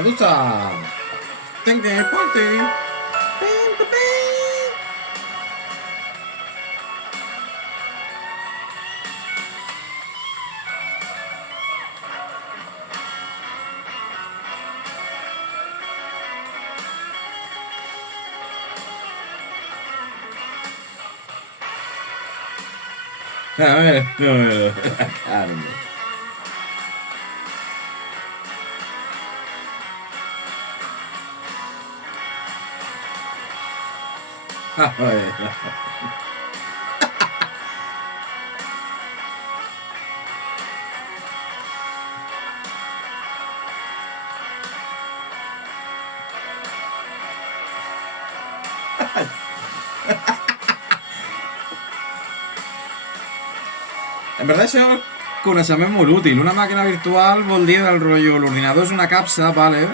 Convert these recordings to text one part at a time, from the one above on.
Medusa. Tengue, ponte. Pim, pim, pim. A ver, no, Carmen. A ver. En verdad això coneixement molt útil. Una màquina virtual vol dir del rotllo, l'ordinador és una capsa, vale?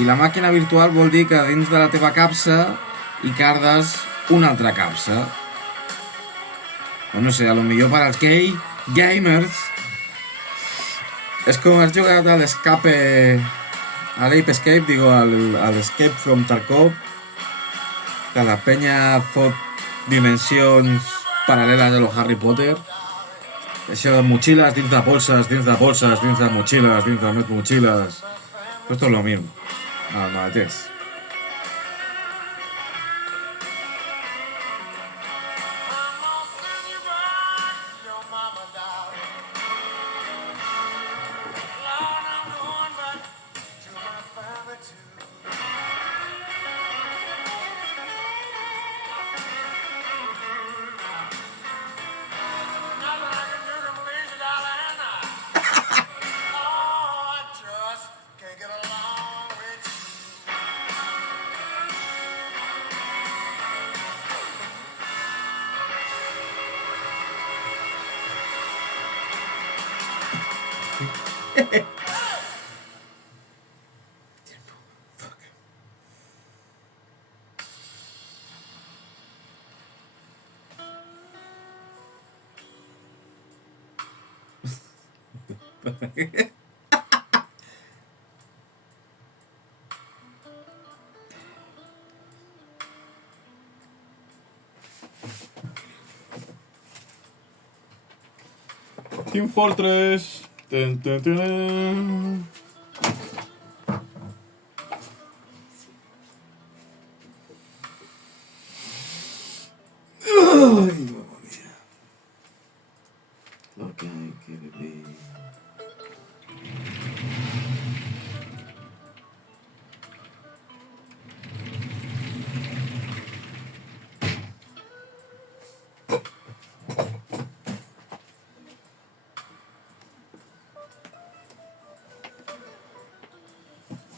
I la màquina virtual vol dir que dins de la teva capsa hi cardes una altra capsa. O no sé, a lo millor per als gamers és com has jugat a l'escape, a l'Ape Escape, digo, al Escape from Tarkov, que la penya fot dimensions paral·leles a lo Harry Potter. Això de mochilas dins de bolsas, dins de bolsas, dins de mochilas, dins de més mochilas. Esto es lo mismo. El mateix. Team Fortress. Ten, ten, ten. Ay, mamma mia. Lo que hay que vivir.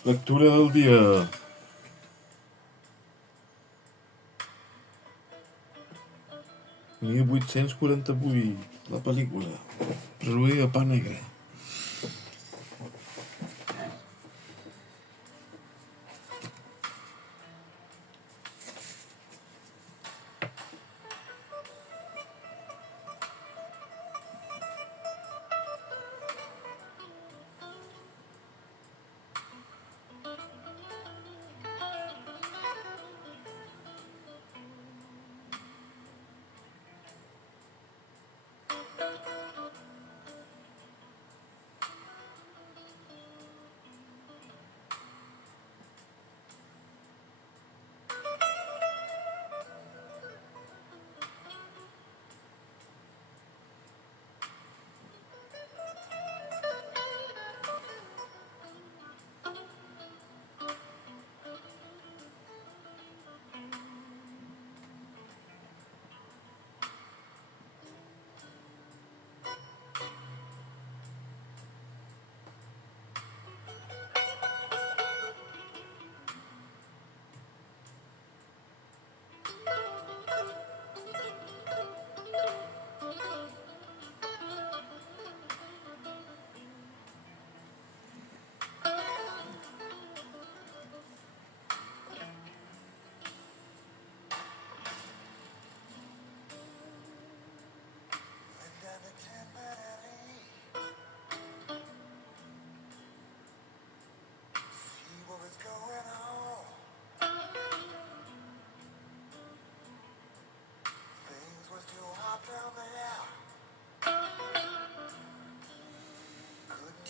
Lectura del dia. «1848», la pel·lícula, produïda per negre.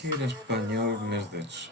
y el español mes denso.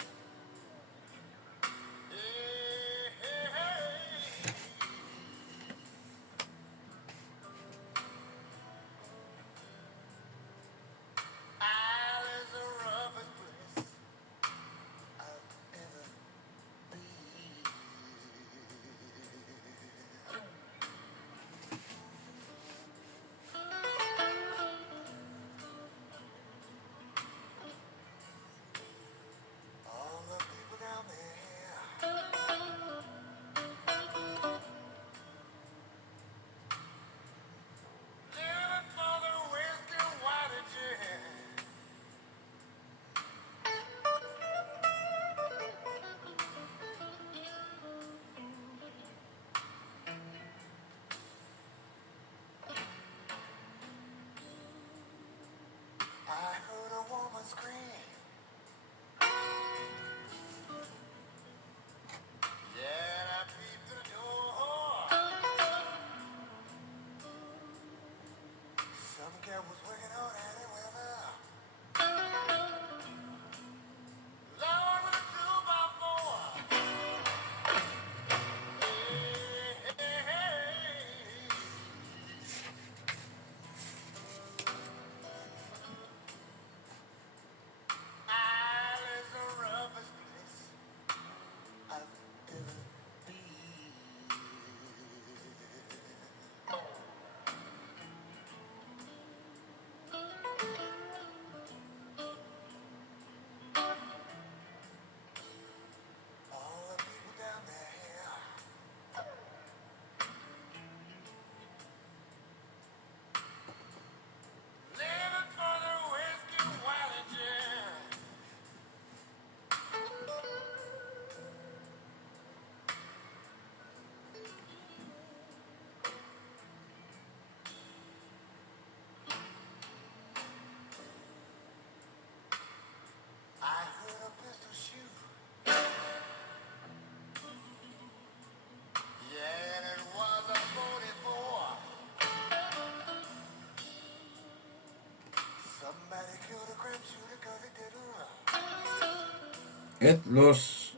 Los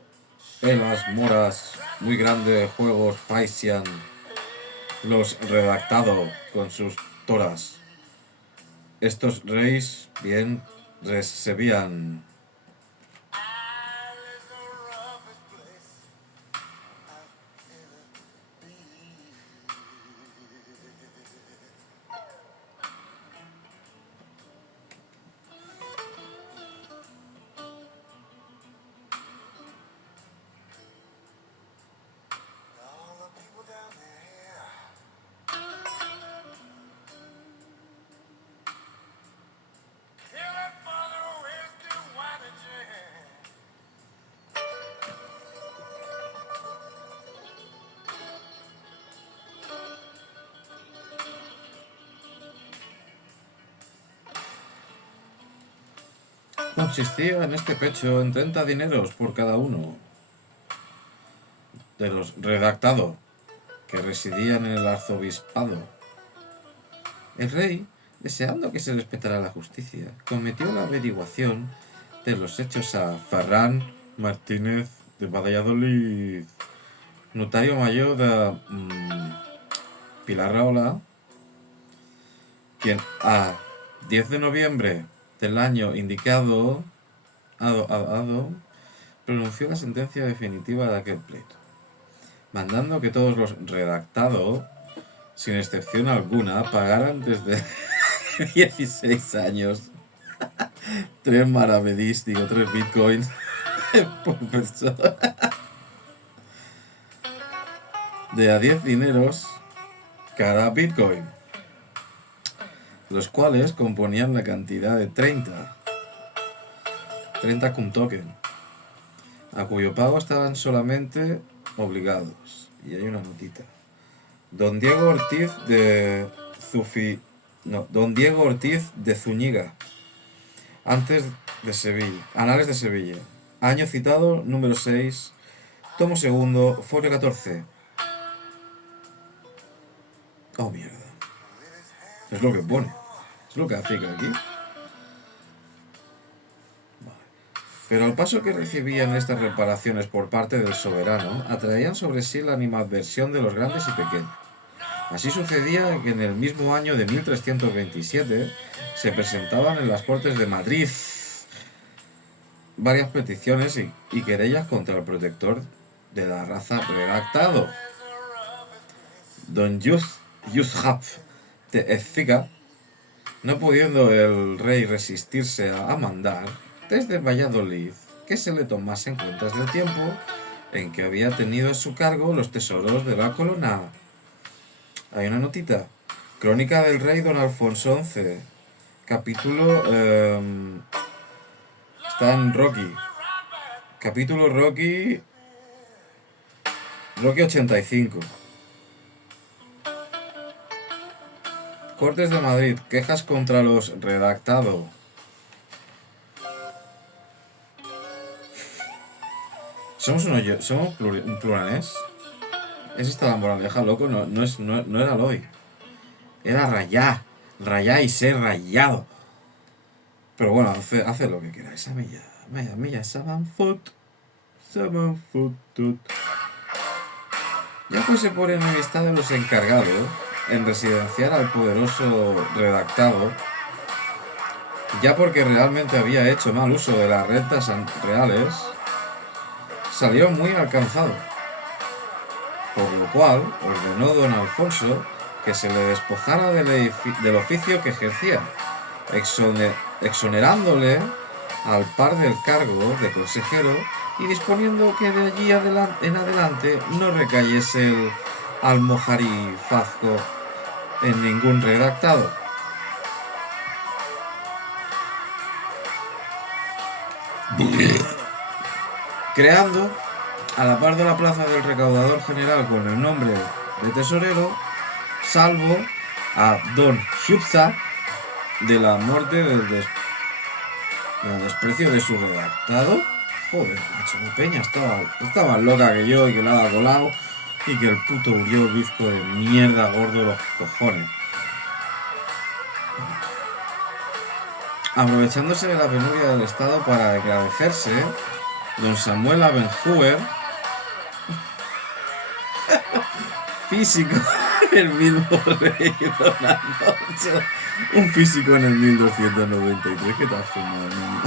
pelas moras muy grandes juegos faisian los redactado con sus toras. Estos reis bien recebían. Consistía en este pecho en 30 dineros por cada uno de los redactados que residían en el arzobispado. El rey, deseando que se respetara la justicia, cometió la averiguación de los hechos a Ferran Martínez de Valladolid, notario mayor de Pilarraola, quien a 10 de noviembre del año indicado pronunció la sentencia definitiva de aquel pleito, mandando que todos los redactados, sin excepción alguna, pagaran desde 16 años 3 maravedís, 3 bitcoins por persona, de a 10 dineros cada bitcoin, los cuales componían la cantidad de 30 cum token, a cuyo pago estaban solamente obligados. Y hay una notita. Don Diego Ortiz de Zúñiga, antes de Sevilla, Anales de Sevilla, año citado, número 6, tomo segundo, folio 14. Oh, mierda. Es lo que pone. Es lo que hace aquí. Vale. Pero al paso que recibían estas reparaciones por parte del soberano, atraían sobre sí la animadversión de los grandes y pequeños. Así sucedía que en el mismo año de 1327 se presentaban en las Cortes de Madrid varias peticiones y querellas contra el protector de la raza redactado, don Yuzhab de Ezziga, no pudiendo el rey resistirse a mandar desde Valladolid que se le tomase en cuentas del tiempo en que había tenido a su cargo los tesoros de la corona. Hay una notita. Crónica del rey don Alfonso XI. Capítulo... está en Rocky. Capítulo Rocky 85. Cortes de Madrid. Quejas contra los redactados. Somos un pluralés. Es esta la moraleja, loco. No era lo hoy. Era rayar. Rayar y ser rayado. Pero bueno, hace lo que queráis. A mí ya saben foot. Ya fuese por enemistad de los encargados en residenciar al poderoso redactado, ya porque realmente había hecho mal uso de las rentas reales, salió muy alcanzado, por lo cual ordenó don Alfonso que se le despojara del oficio que ejercía, exonerándole al par del cargo de consejero y disponiendo que de allí en adelante no recayese el almojarifazgo en ningún redactado. Creando, a la par de la plaza del recaudador general con el nombre de tesorero, salvo a don Yuzhab de la muerte del desprecio de su redactado. Joder, macho, mi peña estaba más loca que yo y que la había colado y que el puto Uriol bizco de mierda gordo los cojones. Aprovechándose de la penuria del Estado para agradecerse, don Samuel Abenhuber, físico en el mismo rey don Alfonso, un físico en el 1293, ¿qué tal fumado, niño?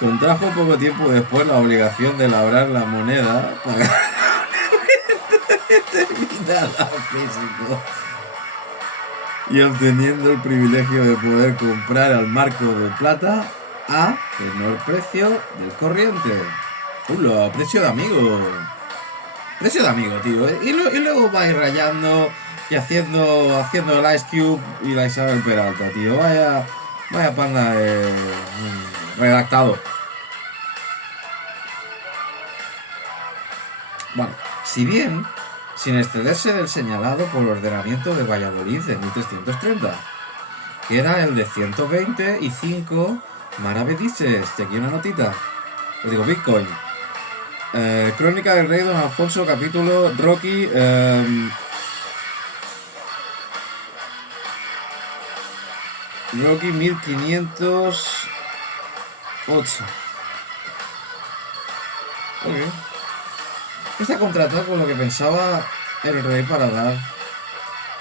Contrajo poco tiempo después la obligación de labrar la moneda para determinada físico y obteniendo el privilegio de poder comprar al marco de plata a menor precio del corriente. Precio de amigo. Precio de amigo, tío. Y luego vais rayando y haciendo el Ice Cube y la Isabel Peralta, tío. Vaya panda de redactado. Bueno, si bien sin excederse del señalado por ordenamiento de Valladolid de 1330, que era el de 120 y 5 maravedíes. Aquí una notita. Os digo Bitcoin. Crónica del rey don Alfonso, capítulo Rocky. Rocky 1508. Okay. Está contratado con lo que pensaba el rey para dar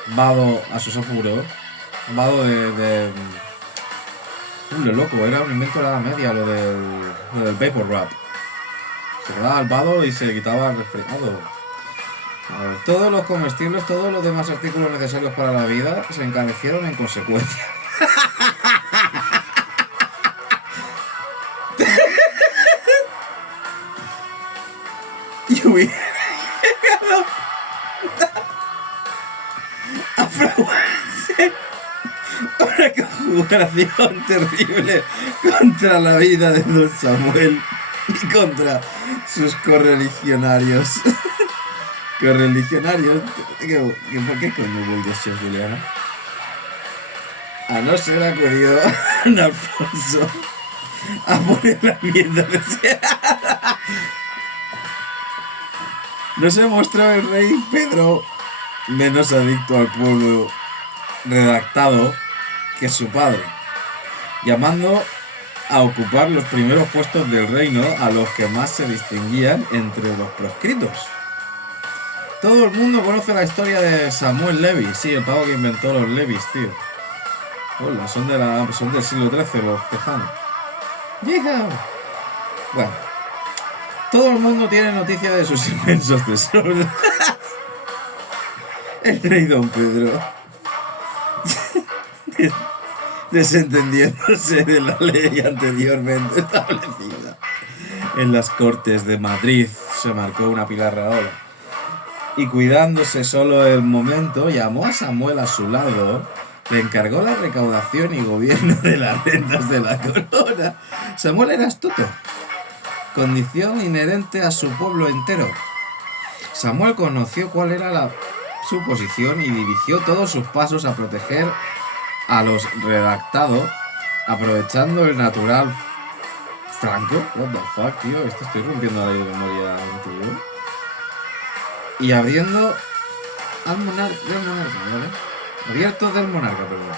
vado a sus apuros. Vado de loco, era un invento de la media lo del vapor wrap. Se quedaba al vado y se quitaba el resfriado. A ver, todos los comestibles, todos los demás artículos necesarios para la vida se encarecieron en consecuencia. Y hubiera llegado a fraguarse una conjugación terrible contra la vida de don Samuel y contra sus correligionarios. ¿Correligionarios? ¿Por qué coño vuelve a Juliana? A no ser acudido don Alfonso a poner la mierda deseada. No se mostró el rey Pedro menos adicto al pueblo redactado que su padre, llamando a ocupar los primeros puestos del reino a los que más se distinguían entre los proscritos. Todo el mundo conoce la historia de Samuel Levy, sí, el pavo que inventó los Levis, tío. Hola, son del siglo XIII los tejanos. ¡Yeehaw! Bueno, todo el mundo tiene noticia de sus inmensos tesoros. El rey Don Pedro, desentendiéndose de la ley anteriormente establecida en las Cortes de Madrid, se marcó una pilarraola y, cuidándose solo el momento, llamó a Samuel a su lado, le encargó la recaudación y gobierno de las rentas de la corona. Samuel era astuto, condición inherente a su pueblo entero. Samuel conoció cuál era su posición y dirigió todos sus pasos a proteger a los redactados, aprovechando el natural franco. What the fuck, tío, esto estoy rompiendo la ley de memoria anterior. Y abriendo al monarca, ¿vale? Abierto del monarca, perdón.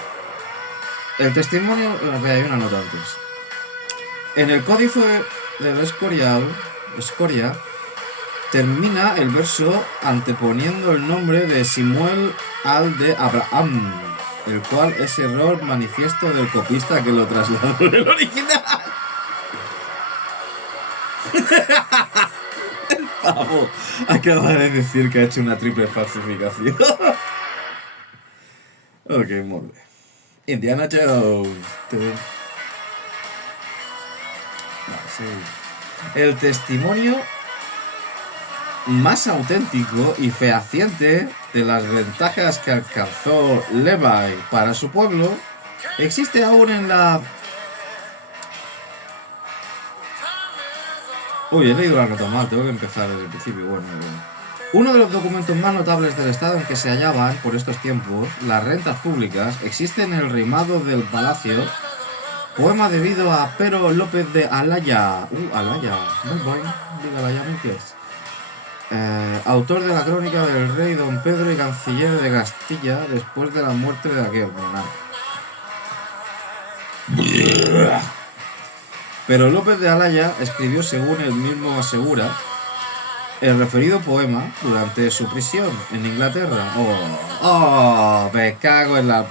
El testimonio, hay una nota antes. En el códice del Escoria termina el verso anteponiendo el nombre de Samuel al de Abraham, el cual es error manifiesto del copista que lo trasladó del original. El pavo acaba de decir que ha hecho una triple falsificación. Ok, muy bien. Indiana Jones. El testimonio más auténtico y fehaciente de las ventajas que alcanzó Levi para su pueblo existe aún en la... Uy, he leído la nota mal, tengo que empezar desde el principio. Bueno. Uno de los documentos más notables del estado en que se hallaban por estos tiempos las rentas públicas existe en el rimado del palacio, poema debido a Pero López de Alaya. Alaya, muy bueno, diga Alaya Múquez. Autor de la crónica del rey Don Pedro y canciller de Castilla después de la muerte de aquel monarca. Pero López de Alaya escribió, según él mismo asegura, el referido poema durante su prisión en Inglaterra. ¡Oh! Me cago en la...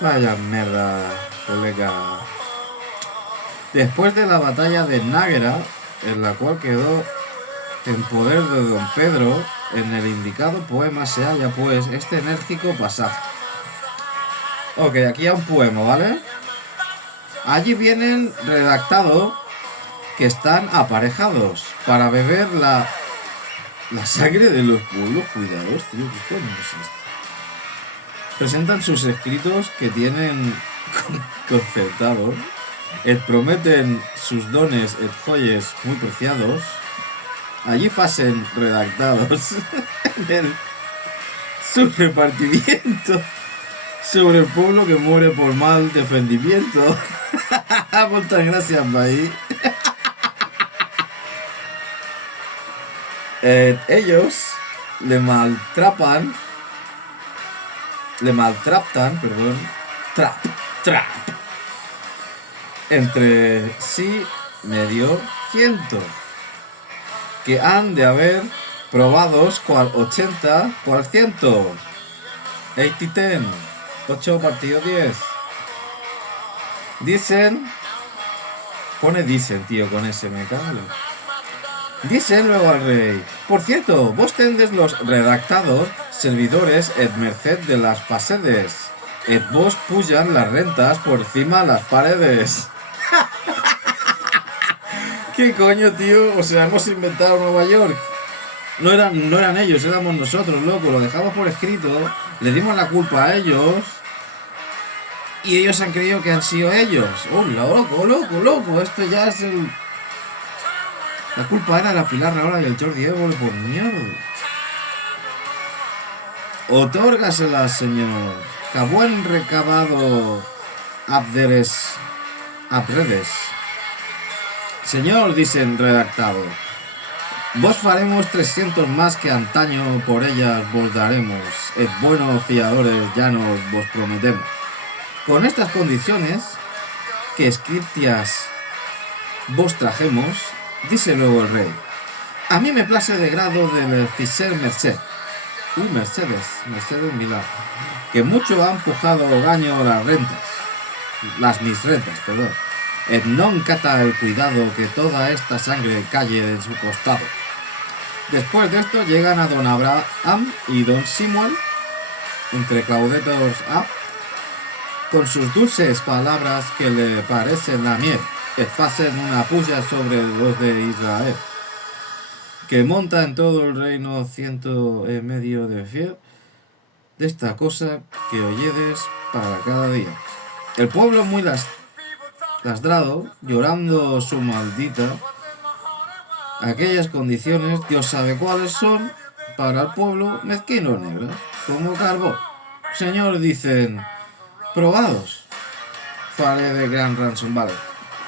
Vaya mierda, colega. Después de la batalla de Nájera, en la cual quedó en poder de Don Pedro, en el indicado poema se halla pues este enérgico pasaje. Ok, aquí hay un poema, ¿vale? Allí vienen redactados que están aparejados para beber la sangre de los pueblos. Cuidados, tío, ¿qué coño es esto? Presentan sus escritos que tienen concertados, prometen sus dones joyes muy preciados. Allí fasen redactados en su repartimiento sobre el pueblo que muere por mal defendimiento. Muchas gracias, Bahí. Ellos le maltratan, entre sí medio ciento, que han de haber probados cual 80, cual 100, 80-10, 8 partido 10. Dicen, tío, con ese me cago. Dicen luego al rey: por cierto, vos tendes los redactados servidores merced de las fasedes, vos puyan las rentas por encima las paredes. ¿Qué coño, tío? O sea, hemos inventado Nueva York. No eran ellos, éramos nosotros, loco. Lo dejamos por escrito, le dimos la culpa a ellos y ellos han creído que han sido ellos. ¡Oh, loco! Esto ya es el... La culpa era la Pilar Rahola y el Jordi Évole, por mierda. Otórgasela, señor. Que a buen recabado abredes. Señor, dicen redactado, vos faremos 300 más que antaño, por ellas vos daremos, buenos fiadores llanos vos prometemos. Con estas condiciones, que scriptias vos trajemos, dice luego el rey. A mí me place de grado del Fisher Merced. Mercedes Milán. Que mucho ha empujado o gaño las mis rentas, perdón. Et non cata el cuidado que toda esta sangre calle en su costado. Después de esto llegan a don Abraham y don Samuel, entre claudetos A, con sus dulces palabras que le parecen la miel, et facen una puya sobre los de Israel, que monta en todo el reino ciento y medio de fiel, de esta cosa que oyedes para cada día. El pueblo muy lastrado, llorando su maldita, aquellas condiciones, Dios sabe cuáles son, para el pueblo mezquino negro, como carbón. Señor, dicen, probados, faré de gran ransom, vale.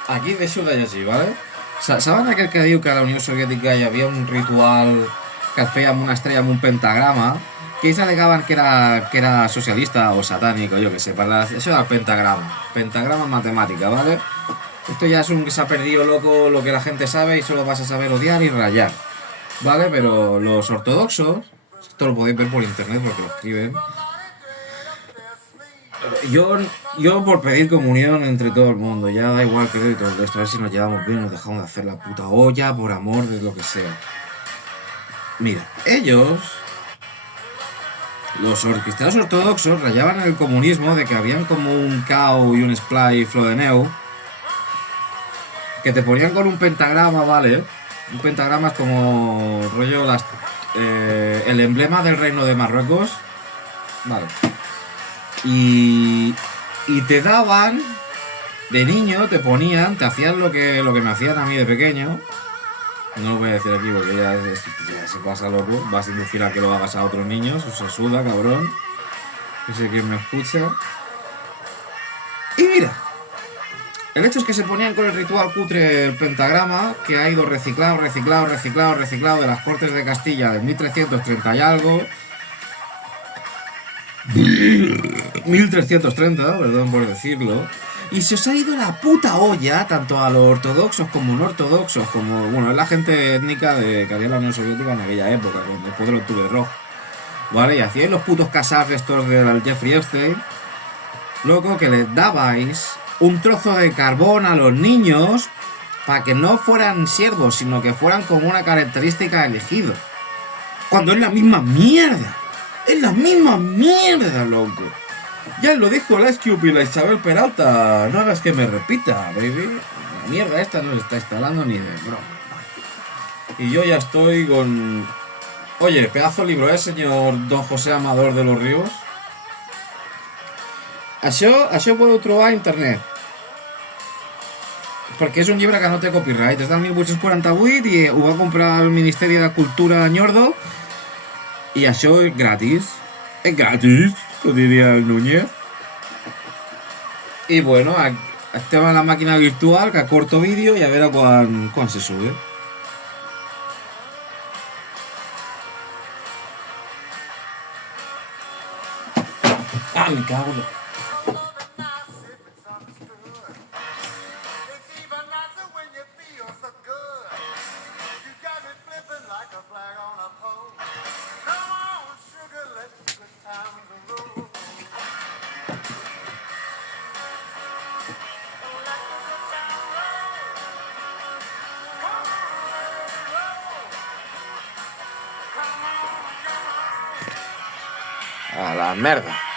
Aquí deixo de llegir, vale? Saben aquell que diu que a la Unió Soviètica hi havia un ritual que es feia amb una estrella amb un pentagrama, que ells alegaven que era socialista o satànic o jo que sé, això del pentagrama matemática, ¿vale? Esto ya es un que se ha perdido, loco, lo que la gente sabe y solo vas a saber odiar y rayar, ¿vale? Pero los ortodoxos, esto lo podéis ver por internet porque lo escriben. Yo por pedir comunión entre todo el mundo, ya da igual que todo esto, a ver si nos llevamos bien, nos dejamos de hacer la puta olla por amor de lo que sea. Mira, ellos, los cristianos ortodoxos, rayaban el comunismo de que habían como un cao y un splai flodeneu que te ponían con un pentagrama, ¿vale? Un pentagrama es como rollo el emblema del reino de Marruecos, ¿vale? Y te daban, de niño, te ponían, te hacían lo que me hacían a mí de pequeño. No lo voy a decir aquí porque ya se pasa loco. Vas a inducir a que lo hagas a otros niños, o se suda, cabrón. No sé quién me escucha. Y mira, el hecho es que se ponían con el ritual cutre el pentagrama, que ha ido reciclado de las Cortes de Castilla del 1330 y algo. 1330, perdón por decirlo. Y se os ha ido la puta olla, tanto a los ortodoxos como no ortodoxos, como, bueno, es la gente étnica que había en la Unión Soviética en aquella época, después del Octubre Rojo, ¿vale? Y hacíais los putos casas estos del Jeffrey Epstein, loco, que les dabais un trozo de carbón a los niños para que no fueran siervos, sino que fueran como una característica elegido. Cuando es la misma mierda. Es la misma mierda, loco. Ya lo dijo la Scoop y la Isabel Peralta. No hagas que me repita, baby. La mierda esta no le está instalando ni de broma. Y yo ya estoy con... Oye, pedazo de libro, señor Don José Amador de los Ríos? Això podeu trobar a internet. Perquè és un llibre que no té copyright. És del 1848 i ho va comprar el Ministeri de Cultura de Ñordo. I això és gratis. És gratis, ho diria el Núñez. I bueno, estem a la màquina virtual, que corto vídeo i a veure quan se sube. Ah, me cago en... A la merda.